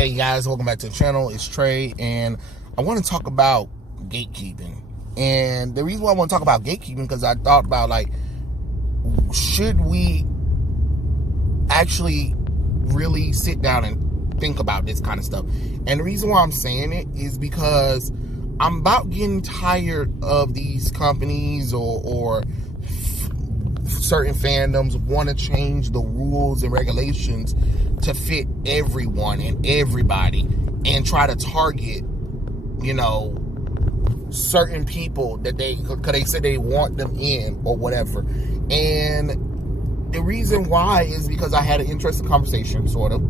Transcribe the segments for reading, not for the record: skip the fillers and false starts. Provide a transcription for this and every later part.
Hey guys, welcome back to the channel. It's Trey, and I want to talk about gatekeeping. And the reason why I want to talk about gatekeeping, because I thought about, like, should we actually really sit down and think about this kind of stuff? And the reason why I'm saying it is because I'm about getting tired of these companies or certain fandoms want to change the rules and regulations to fit everyone and everybody and try to target, certain people that because they said they want them in or whatever. And the reason why is because I had an interesting conversation, sort of,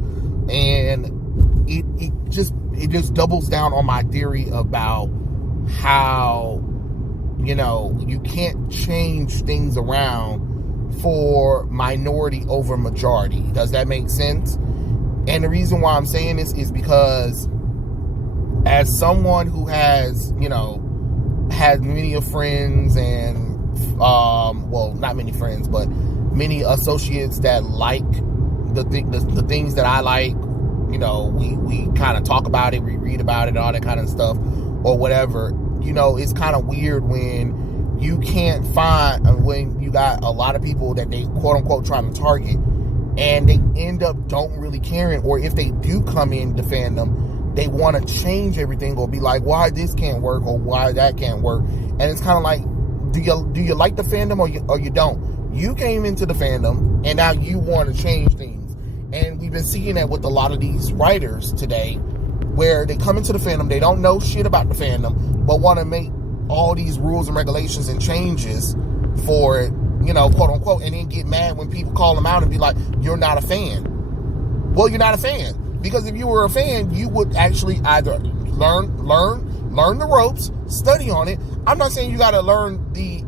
and it just doubles down on my theory about how, you can't change things around for minority over majority. Does that make sense? And the reason why I'm saying this is because as someone who has, had many of friends and, well, not many friends, but many associates that like the things that I like, we kind of talk about it, we read about it, all that kind of stuff, or whatever. It's kind of weird when you can't find, when you got a lot of people that they quote unquote trying to target and they end up don't really caring, or if they do come into fandom, they want to change everything or be like, why this can't work or why that can't work. And it's kind of like, do you like the fandom or you don't? You came into the fandom and now you want to change things. And we've been seeing that with a lot of these writers today, where they come into the fandom, they don't know shit about the fandom, but want to make all these rules and regulations and changes for it, quote unquote, and then get mad when people call them out and be like, you're not a fan. Well, you're not a fan, because if you were a fan, you would actually either learn the ropes, study on it. I'm not saying you got to learn the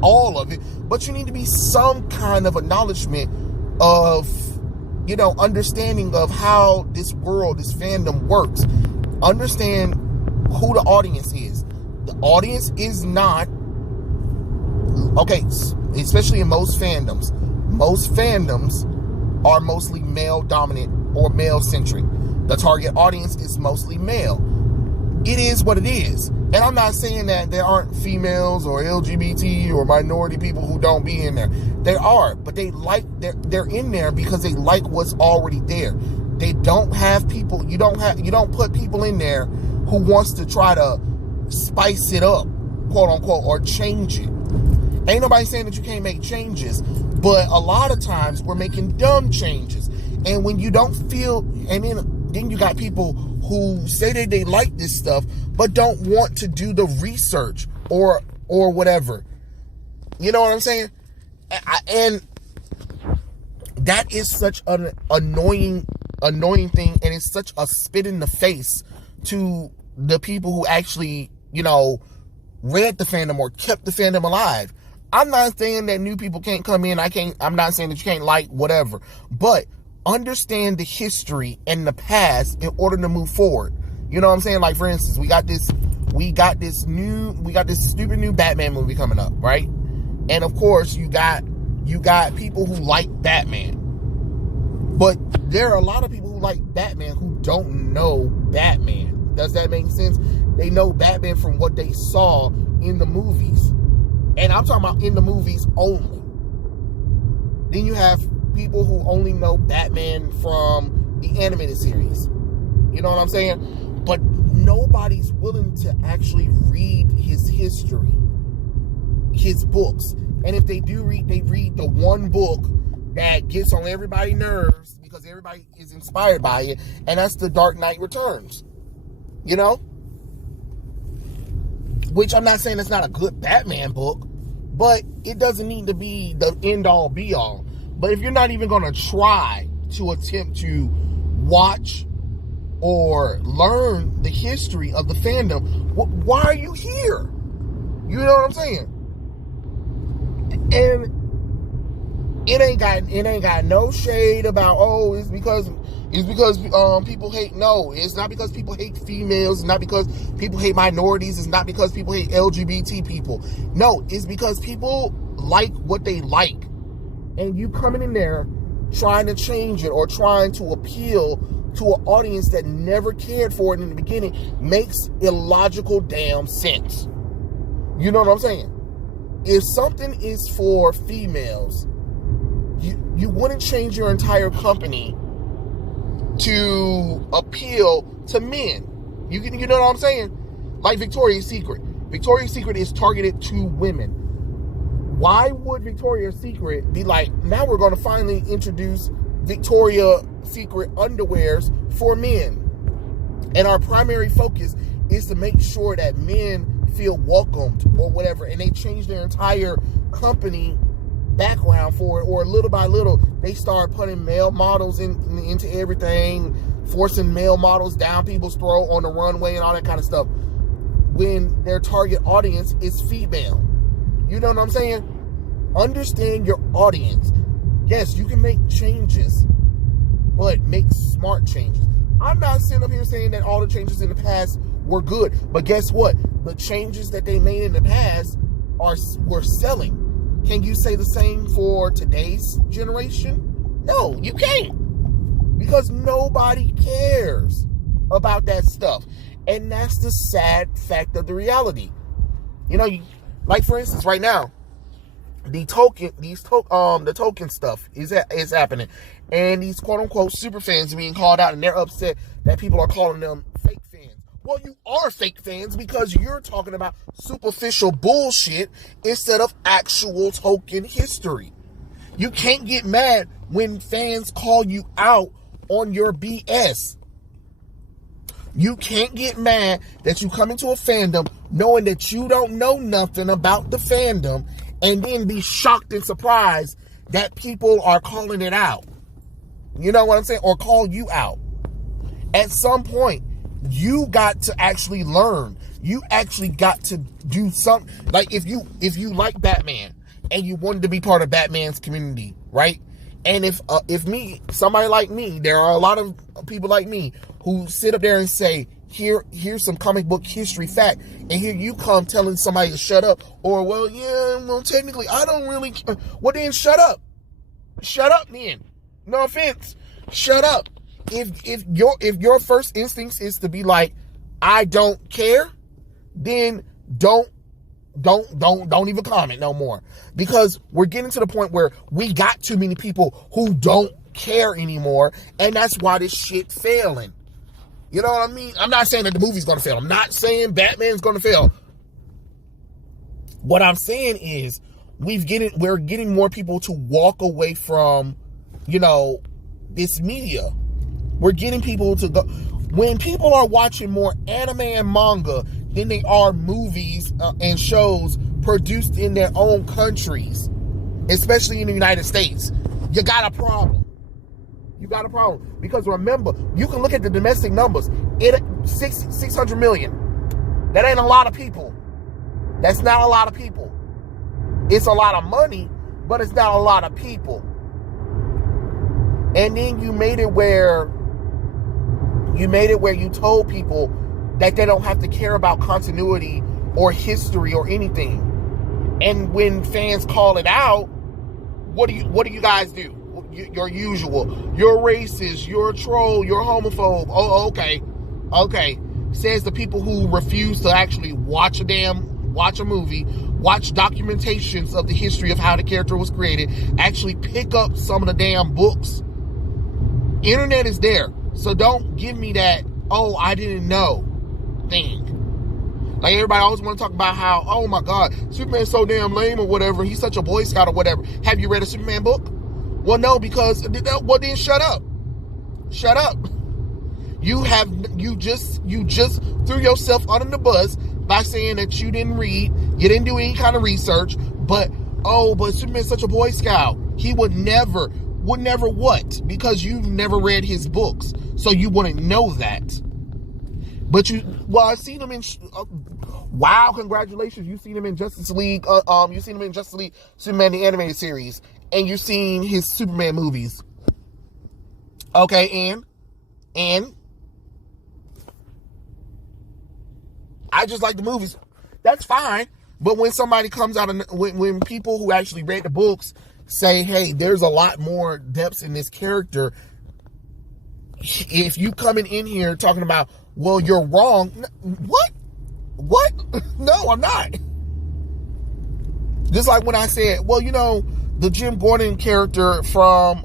all of it, but you need to be some kind of acknowledgement of, understanding of how this world, this fandom works. Understand who the audience is. The audience is not, okay, especially in most fandoms are mostly male dominant or male centric. The target audience is mostly male. It is what it is. And I'm not saying that there aren't females or LGBT or minority people who don't be in there. There are, but they're in there because they like what's already there. They don't have people, you don't put people in there who wants to try to spice it up, quote unquote, or change it. Ain't nobody saying that you can't make changes, but a lot of times we're making dumb changes. And when you don't feel, and then you got people who say that they like this stuff but don't want to do the research or whatever. You know what I'm saying? And that is such an annoying thing, and it's such a spit in the face to the people who actually, read the fandom or kept the fandom alive. I'm not saying that new people can't come in. I'm not saying that you can't like whatever, but understand the history and the past in order to move forward. You know what I'm saying? Like, for instance, we got this stupid new Batman movie coming up, right? And of course, you got people who like Batman, but there are a lot of people who like Batman who don't know Batman. Does that make sense? They know Batman from what they saw in the movies. And I'm talking about in the movies only. Then you have people who only know Batman from the animated series. You know what I'm saying? But nobody's willing to actually read his history, his books. And if they do read, they read the one book that gets on everybody's nerves because everybody is inspired by it, and that's The Dark Knight Returns. Which I'm not saying it's not a good Batman book, but it doesn't need to be the end-all, be-all. But if you're not even going to try to attempt to watch or learn the history of the fandom, why are you here? You know what I'm saying? And it ain't got no shade about, oh, it's because people hate. No, it's not because people hate females. It's not because people hate minorities. It's not because people hate LGBT people. No, it's because people like what they like. And you coming in there trying to change it or trying to appeal to an audience that never cared for it in the beginning makes illogical damn sense. You know what I'm saying? If something is for females, you wouldn't change your entire company to appeal to men. You know what I'm saying? Like Victoria's Secret. Victoria's Secret is targeted to women. Why would Victoria's Secret be like, now we're going to finally introduce Victoria's Secret underwears for men? And our primary focus is to make sure that men feel welcomed or whatever. And they change their entire company background for it, or little by little they start putting male models into everything, forcing male models down people's throat on the runway and all that kind of stuff, when their target audience is female. You know what I'm saying? Understand your audience. Yes, you can make changes, but make smart changes. I'm not sitting up here saying that all the changes in the past were good, but guess what? The changes that they made in the past were selling. Can you say the same for today's generation? No, you can't. Because nobody cares about that stuff. And that's the sad fact of the reality. You know, like for instance, right now, the token stuff is happening. And these quote unquote super fans are being called out, and they're upset that people are calling them fake fans. Well, you are fake fans because you're talking about superficial bullshit instead of actual token history. You can't get mad when fans call you out on your BS. You can't get mad that you come into a fandom knowing that you don't know nothing about the fandom and then be shocked and surprised that people are calling it out. You know what I'm saying? Or call you out. At some point, you got to actually learn. You actually got to do something. Like if you like Batman and you wanted to be part of Batman's community, right? And if somebody like me, there are a lot of people like me who sit up there and say, here's some comic book history fact, and here you come telling somebody to shut up, or well, technically I don't really. Well, then shut up. Shut up, then. No offense. Shut up. If your first instinct is to be like, I don't care, then don't even comment no more. Because we're getting to the point where we got too many people who don't care anymore, and that's why this shit failing. You know what I mean? I'm not saying that the movie's gonna fail. I'm not saying Batman's gonna fail. What I'm saying is we're getting more people to walk away from, this media. We're getting people to go. When people are watching more anime and manga than they are movies and shows produced in their own countries, especially in the United States, you got a problem. You got a problem. Because remember, you can look at the domestic numbers. 600 million. That ain't a lot of people. That's not a lot of people. It's a lot of money, but it's not a lot of people. And then you made it where you told people that they don't have to care about continuity or history or anything. And when fans call it out, what do you guys do? Your usual. You're racist, you're a troll, you're a homophobe. Oh, okay. Says the people who refuse to actually watch a movie, watch documentations of the history of how the character was created, actually pick up some of the damn books. Internet is there. So don't give me that, oh, I didn't know thing. Like everybody always want to talk about how, oh my God, Superman's so damn lame or whatever. He's such a Boy Scout or whatever. Have you read a Superman book? Well, no, because, well, then shut up. Shut up. You just threw yourself under the bus by saying that you didn't read, you didn't do any kind of research, but Superman's such a Boy Scout. He would never what? Because you've never read his books, so you wouldn't know that. But I've seen him in, wow, congratulations, you've seen him in Justice League, you've seen him in Justice League Superman, the animated series, and you've seen his Superman movies. Okay, and I just like the movies. That's fine. But when somebody comes out, when people who actually read the books say, hey, there's a lot more depths in this character, if you coming in here talking about, well, you're wrong. What? No, I'm not. Just like when I said, well, the Jim Gordon character from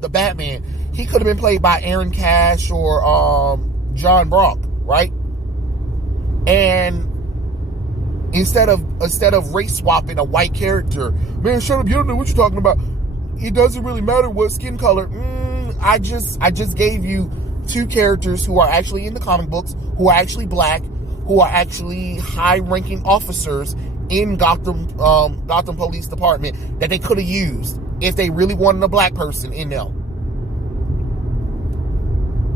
the Batman, he could have been played by Aaron Cash or John Brock, right? And instead of race swapping a white character, man, shut up, you don't know what you're talking about. It doesn't really matter what skin color. I just gave you two characters who are actually in the comic books, who are actually black, who are actually high-ranking officers in Gotham Police Department that they could have used if they really wanted a black person in them.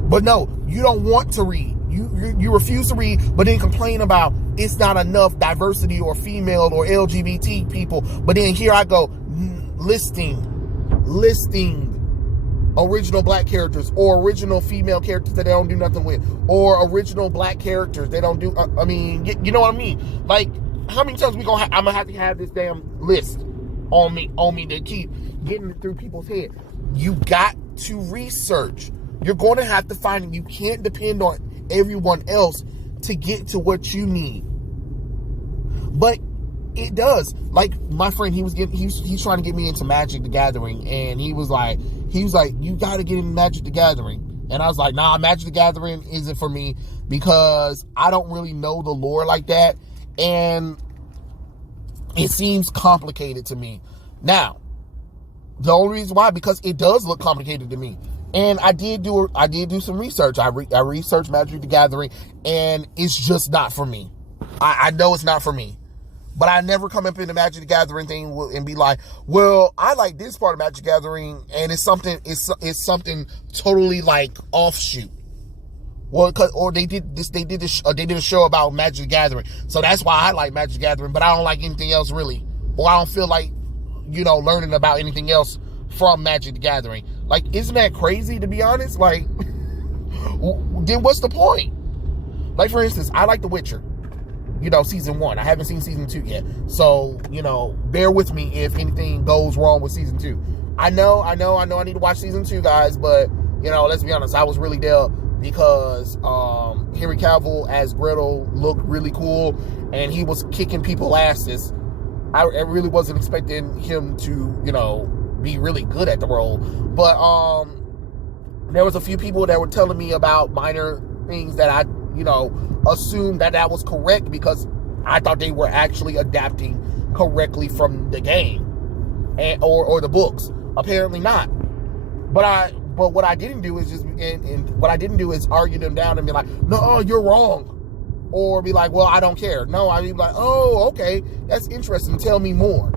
But no, you don't want to read. You refuse to read, but then complain about it's not enough diversity or female or LGBT people. But then here I go listing original black characters or original female characters that they don't do nothing with, or original black characters they don't do. You know what I mean? Like, how many times I'm gonna have to have this damn list on me to keep getting it through people's head? You got to research. You're going to have to find it. You can't depend on everyone else to get to what you need. But it does. Like my friend, he's trying to get me into Magic the Gathering, and he was like, you got to get into Magic the Gathering. And I was like, nah, Magic the Gathering isn't for me because I don't really know the lore like that, and it seems complicated to me. Now, the only reason why, because it does look complicated to me. And I did do some research. I researched Magic the Gathering, and it's just not for me. I know it's not for me. But I never come up in the Magic the Gathering thing and be like, well, I like this part of Magic the Gathering, and it's something totally like offshoot. Well, they did a show about Magic the Gathering, so that's why I like Magic the Gathering. But I don't like anything else really, or I don't feel like learning about anything else from Magic the Gathering. Like, isn't that crazy, to be honest? Like, then what's the point? Like, for instance, I like The Witcher. Season 1. I haven't seen season 2 yet. So, bear with me if anything goes wrong with season 2. I know I need to watch season 2, guys, but, let's be honest, I was really there because Henry Cavill as Gretel looked really cool, and he was kicking people's asses. I really wasn't expecting him to, be really good at the role. But there was a few people that were telling me about minor things that I, assumed that was correct because I thought they were actually adapting correctly from the game or the books. Apparently not. But what I didn't do is argue them down and be like, no, you're wrong. Or be like, well, I don't care. No, I'd be like, oh, okay, that's interesting. Tell me more.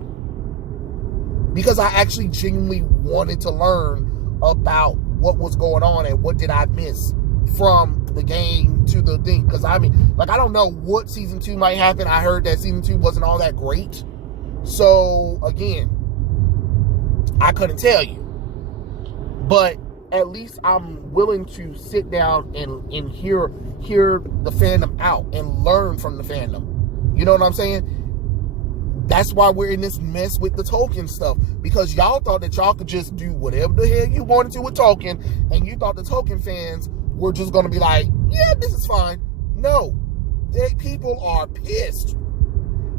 Because I actually genuinely wanted to learn about what was going on and what did I miss from the game to the thing. Because I don't know what season 2 might happen. I heard that season 2 wasn't all that great. So, again, I couldn't tell you. But at least I'm willing to sit down and hear the fandom out and learn from the fandom. You know what I'm saying? That's why we're in this mess with the Tolkien stuff. Because y'all thought that y'all could just do whatever the hell you wanted to with Tolkien, and you thought the Tolkien fans were just going to be like, yeah, this is fine. No. People are pissed.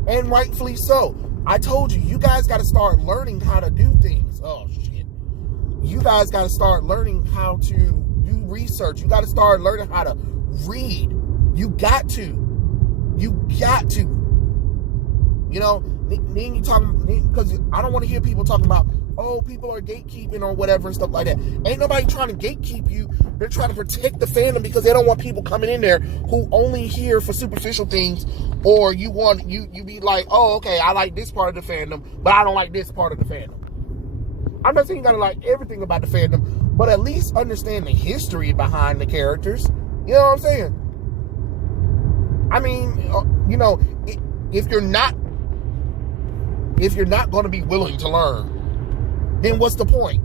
And rightfully so. I told you, you guys got to start learning how to do things. Oh, shit. You guys got to start learning how to do research. You got to start learning how to read. You got to. Then you talking, because I don't want to hear people talking about, oh, people are gatekeeping or whatever and stuff like that. Ain't nobody trying to gatekeep you. They're trying to protect the fandom because they don't want people coming in there who only here for superficial things, or you be like, oh, okay, I like this part of the fandom, but I don't like this part of the fandom. I'm not saying you gotta like everything about the fandom, but at least understand the history behind the characters. You know what I'm saying? If you're not going to be willing to learn, then what's the point?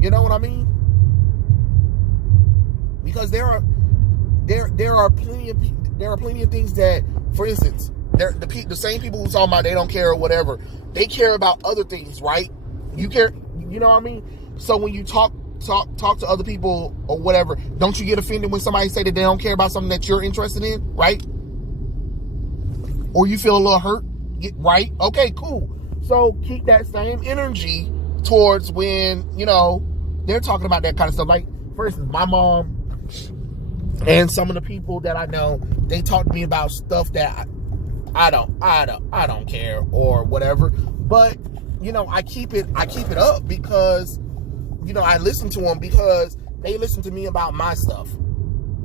You know what I mean? Because there are plenty of things that, for instance, the same people who talking about they don't care or whatever, they care about other things, right? You care, you know what I mean? So when you talk talk to other people or whatever, don't you get offended when somebody say that they don't care about something that you're interested in, right? Or you feel a little hurt, right? Okay, cool. So keep that same energy towards when, they're talking about that kind of stuff. Like, for instance, my mom and some of the people that I know, they talk to me about stuff that I don't care or whatever. But, I keep it up because, I listen to them because they listen to me about my stuff.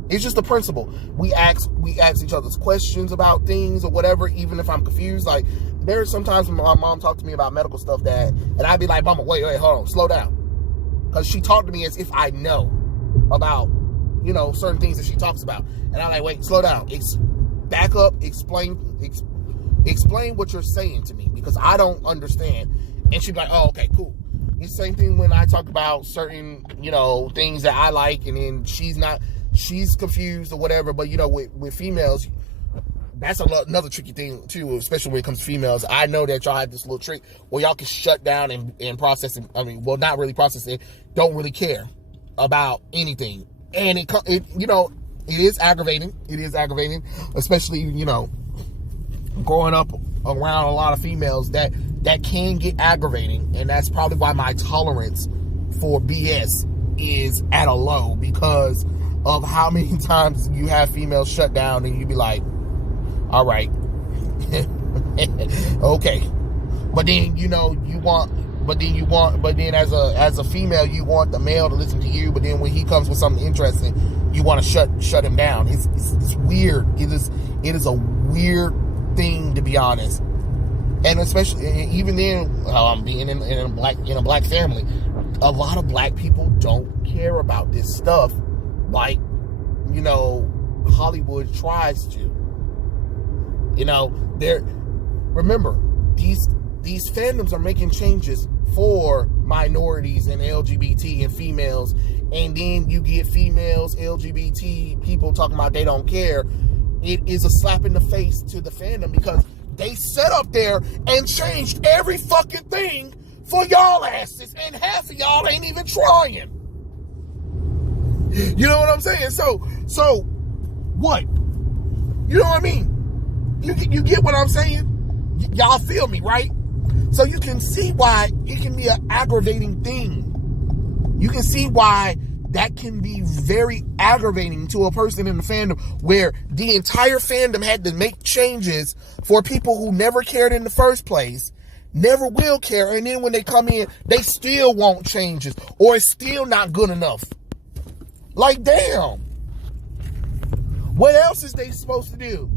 It's just the principle. We ask each other's questions about things or whatever, even if I'm confused. Like, there's sometimes when my mom talked to me about medical stuff and I'd be like, Mama, wait, hold on, slow down. Because she talked to me as if I know about, certain things that she talks about. And I'm like, wait, slow down. Back up, explain what you're saying to me because I don't understand. And she'd be like, oh, okay, cool. The same thing when I talk about certain, things that I like, and then she's confused or whatever. But, with females, that's another tricky thing, too, especially when it comes to females. I know that y'all have this little trick where y'all can shut down and process it. Not really process it, don't really care about anything. And it is aggravating. It is aggravating, especially, growing up around a lot of females that can get aggravating. And that's probably why my tolerance for BS is at a low, because of how many times you have females shut down and you be like, all right, okay. But then, but then as a female, you want the male to listen to you. But then when he comes with something interesting, you want to shut him down. It's weird. It is a weird thing, to be honest. And especially even then, being in a black family, a lot of black people don't care about this stuff like, Hollywood tries to. Remember, these fandoms are making changes for minorities and LGBT and females, and then you get females, LGBT people talking about they don't care. It is a slap in the face to the fandom because they sat up there and changed every fucking thing for y'all asses, and half of y'all ain't even trying. You know what I'm saying? So what? You know what I mean? You get what I'm saying? Y'all feel me, right? So you can see why it can be an aggravating thing. You can see why that can be very aggravating to a person in the fandom, where the entire fandom had to make changes for people who never cared in the first place, never will care, and then when they come in, they still want changes, or it's still not good enough. Like, damn. What else is they supposed to do?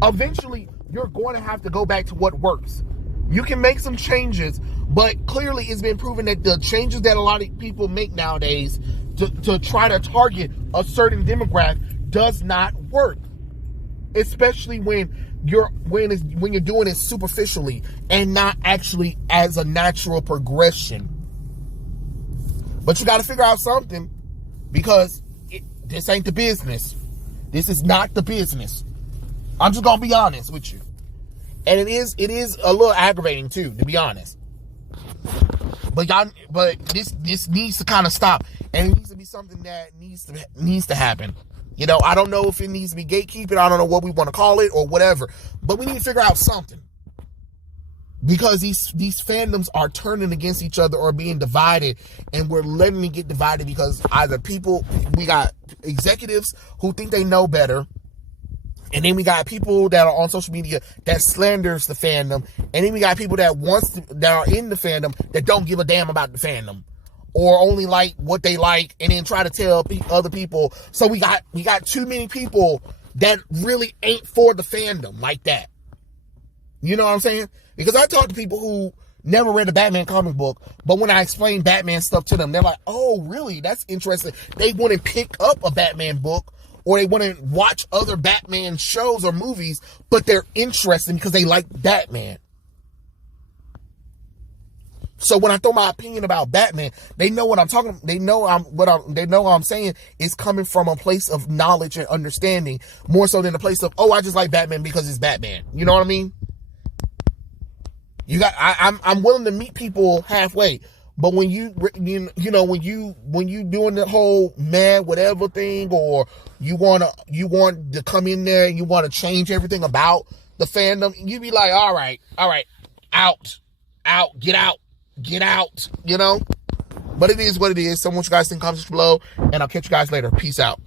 Eventually, you're going to have to go back to what works. You can make some changes, but clearly it's been proven that the changes that a lot of people make nowadays to try to target a certain demographic does not work. Especially when you're doing it superficially and not actually as a natural progression. But you got to figure out something, because this ain't the business. This is not the business. I'm just gonna be honest with you, and it is a little aggravating too, to be honest. But this needs to kind of stop, and it needs to be something that needs to happen. I don't know if it needs to be gatekeeping. I don't know what we want to call it or whatever, but we need to figure out something, because these fandoms are turning against each other or being divided, and we're letting it get divided because either we got executives who think they know better. And then we got people that are on social media that slanders the fandom. And then we got people that are in the fandom that don't give a damn about the fandom, or only like what they like, and then try to tell other people. So we got too many people that really ain't for the fandom like that. You know what I'm saying? Because I talk to people who never read a Batman comic book, but when I explain Batman stuff to them, they're like, oh, really? That's interesting. They want to pick up a Batman book, or they want to watch other Batman shows or movies, but they're interested because they like Batman. So when I throw my opinion about Batman, they know what I'm talking. They know what I'm saying is coming from a place of knowledge and understanding, more so than a place of, oh, I just like Batman because it's Batman. You know what I mean? I'm willing to meet people halfway. But when you know when you doing the whole mad whatever thing, or you want to come in there and you want to change everything about the fandom, you be like, all right, out, get out, you know. But it is what it is. So I want you guys to think comments below, and I'll catch you guys later. Peace out.